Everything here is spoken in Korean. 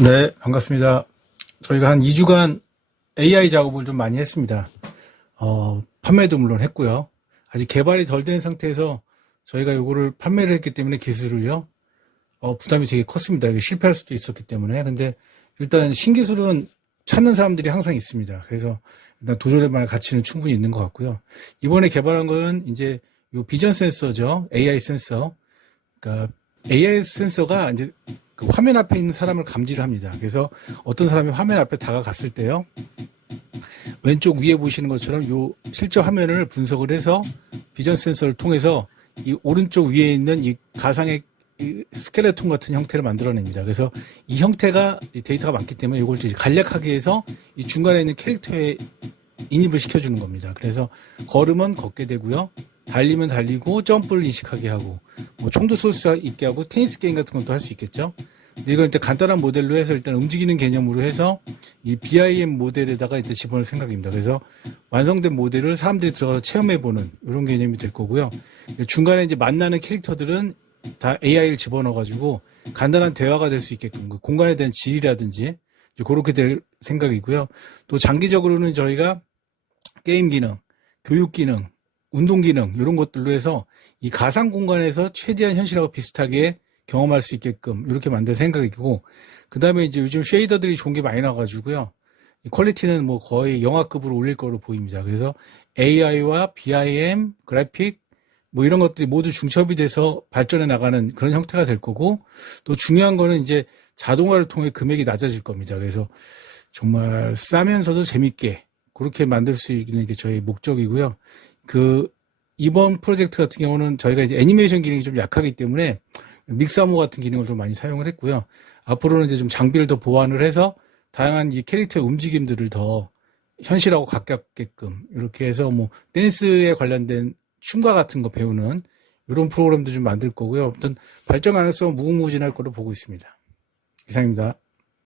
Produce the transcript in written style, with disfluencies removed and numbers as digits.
네, 반갑습니다. 저희가 한 2주간 AI 작업을 좀 많이 했습니다. 판매도 물론 했고요. 아직 개발이 덜 된 상태에서 저희가 요거를 판매를 했기 때문에 기술을요, 부담이 되게 컸습니다. 이게 실패할 수도 있었기 때문에. 근데 일단 신기술은 찾는 사람들이 항상 있습니다. 그래서 일단 도전해볼 가치는 충분히 있는 것 같고요. 이번에 개발한 건 이제 요 비전 센서죠. AI 센서. 그러니까 AI 센서가 이제 그 화면 앞에 있는 사람을 감지를 합니다. 그래서 어떤 사람이 화면 앞에 다가갔을 때요, 왼쪽 위에 보시는 것처럼 요 실제 화면을 분석을 해서 비전 센서를 통해서 이 오른쪽 위에 있는 이 가상의 이 스켈레톤 같은 형태를 만들어냅니다. 그래서 이 형태가 이 데이터가 많기 때문에 이걸 이제 간략하게 해서 이 중간에 있는 캐릭터에 인입을 시켜주는 겁니다. 그래서 걸으면 걷게 되고요. 달리면 달리고 점프를 인식하게 하고 뭐 총도 쏠 수 있게 하고 테니스 게임 같은 것도 할 수 있겠죠. 근데 이건 일단 간단한 모델로 해서 일단 움직이는 개념으로 해서 이 BIM 모델에다가 일단 집어넣을 생각입니다. 그래서 완성된 모델을 사람들이 들어가서 체험해보는 이런 개념이 될 거고요. 중간에 이제 만나는 캐릭터들은 다 AI를 집어넣어가지고 간단한 대화가 될 수 있게끔 그 공간에 대한 질이라든지 그렇게 될 생각이고요. 또 장기적으로는 저희가 게임 기능, 교육 기능, 운동 기능 이런 것들로 해서 이 가상 공간에서 최대한 현실하고 비슷하게 경험할 수 있게끔 이렇게 만들 생각이고, 그 다음에 이제 요즘 쉐이더들이 좋은 게 많이 나와가지고요. 이 퀄리티는 뭐 거의 영화급으로 올릴 거로 보입니다. 그래서 AI와 BIM, 그래픽 뭐 이런 것들이 모두 중첩이 돼서 발전해 나가는 그런 형태가 될 거고, 또 중요한 거는 이제 자동화를 통해 금액이 낮아질 겁니다. 그래서 정말 싸면서도 재밌게 그렇게 만들 수 있는 게 저희 목적이고요. 이번 프로젝트 같은 경우는 저희가 이제 애니메이션 기능이 좀 약하기 때문에 믹사모 같은 기능을 좀 많이 사용을 했고요. 앞으로는 이제 좀 장비를 더 보완을 해서 다양한 이 캐릭터의 움직임들을 더 현실하고 가깝게끔 이렇게 해서 뭐 댄스에 관련된 춤과 같은 거 배우는 이런 프로그램도 좀 만들 거고요. 아무튼 발전 가능성 무궁무진할 거로 보고 있습니다. 이상입니다.